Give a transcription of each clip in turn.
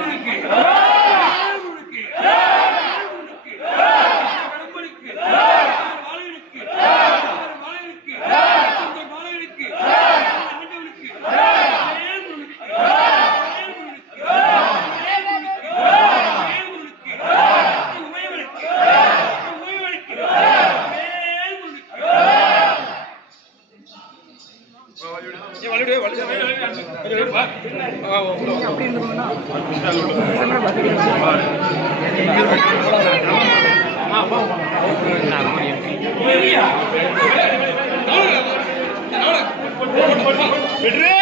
Henrique! வெற்றி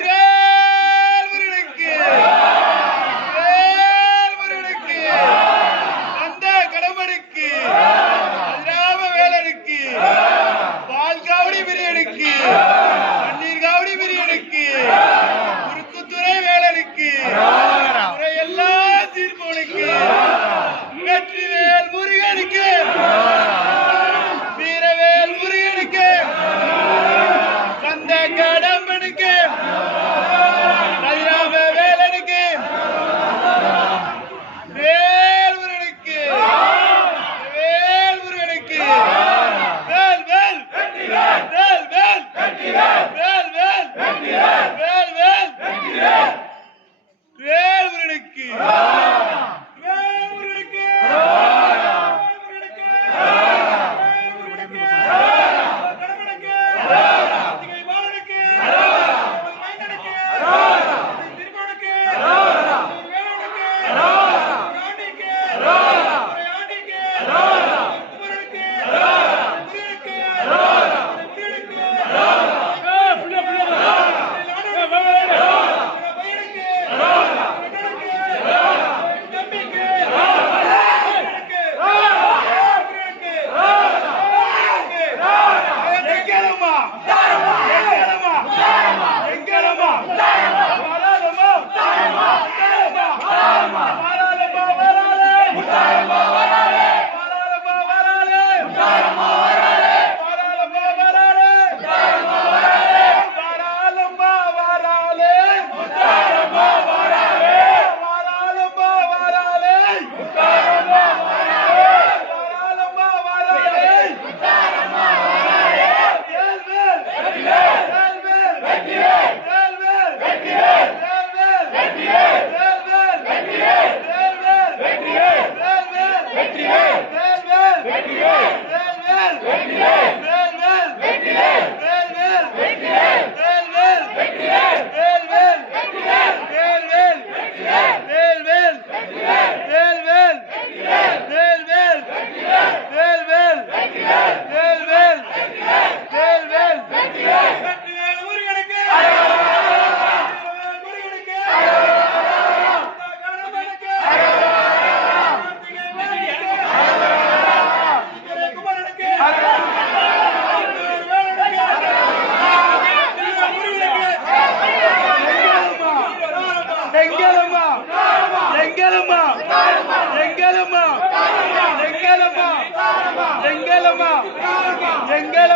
வெற்றி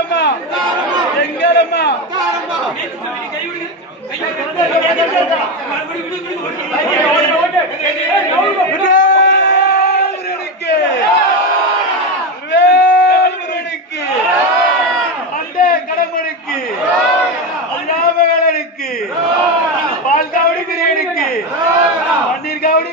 எங்களம்மா எங்களம்மா வேல்முருகனுக்கு வேல்முருகனுக்கு அந்த கடமுடிக்கு. அல்லாமகளுக்கு பால்காவடி பிரியனுக்கு பன்னீர் காவடி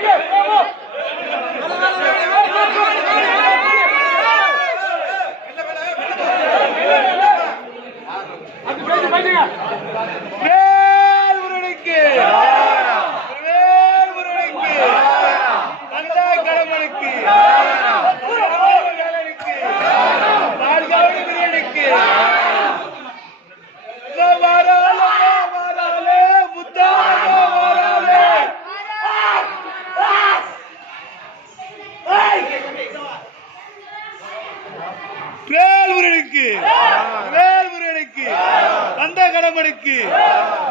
வேல் முருகனுக்கு வேல் முருகனுக்கு அந்த கடமனுக்கு வேலனுக்கு நான்காவது பிரியனுக்கு வாராலே வாராலே முத்தாரோ வாராலே வேல் முருகனுக்கு வேல் முருகனுக்கு அந்த கடமனுக்கு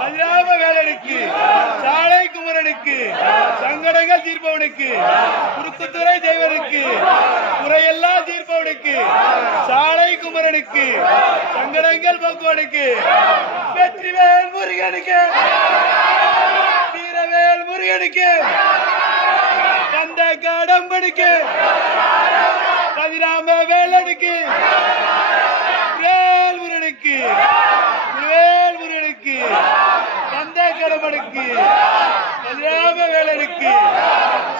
பஞ்சாப வேலனுக்கு சாலை குமரனுக்கு சங்கடங்கள் தீர்ப்பவனுக்கு குறுக்குத்துறை தேவனுக்கு குறையெல்லாம் தீர்ப்பவனுக்கு சாலை குமரனுக்கு சங்கடங்கள் போக்குவனுக்கு வெற்றிவேல் முருகனுக்கு வீரவேல் முருகனுக்கு அந்த கடம்பனுக்கு பதிராம வேலனுக்கு வேல் முருகனுக்கு வேல் முருகனுக்கு வந்த கடமனுக்கு பதிராம வேலனுக்கு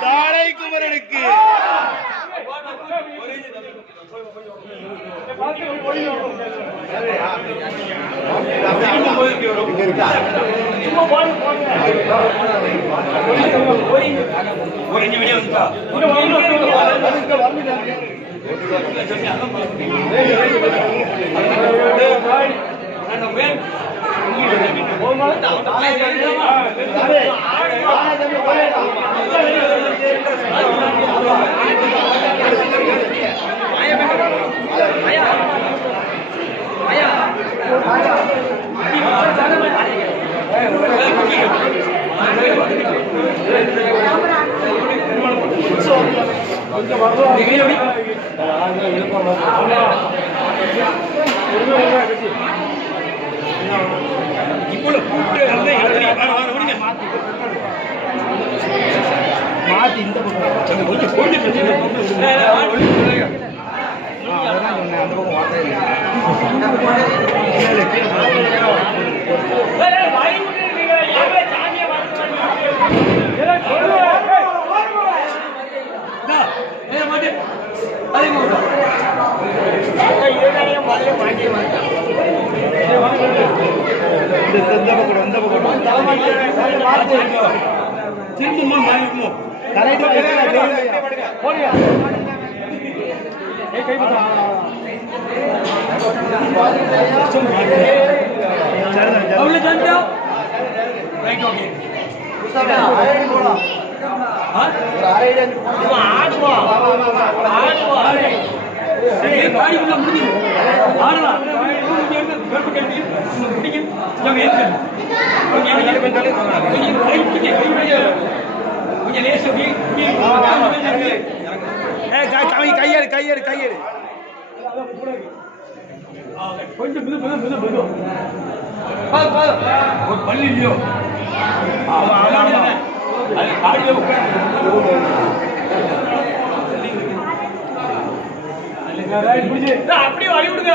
சாலை குமரனுக்கு ஒரு அஞ்சு மணி வந்துட்டா மாத்தி இந்த பக்கம் கொஞ்சம் கொஞ்சம் அதெல்லாம் சொன்னேன் அந்த பக்கம் மாத்திரம் திரும்புமா மாறிடுமோ அவ்வளவு தாண்டா ரைட் ஓகே கையெடு கையெடு கையெடு கொஞ்சம் மெது மெது மெது மெது ஒரு பள்ளி இல்லையோ அது ஆடியோ அப்படியே வழி விடுங்க.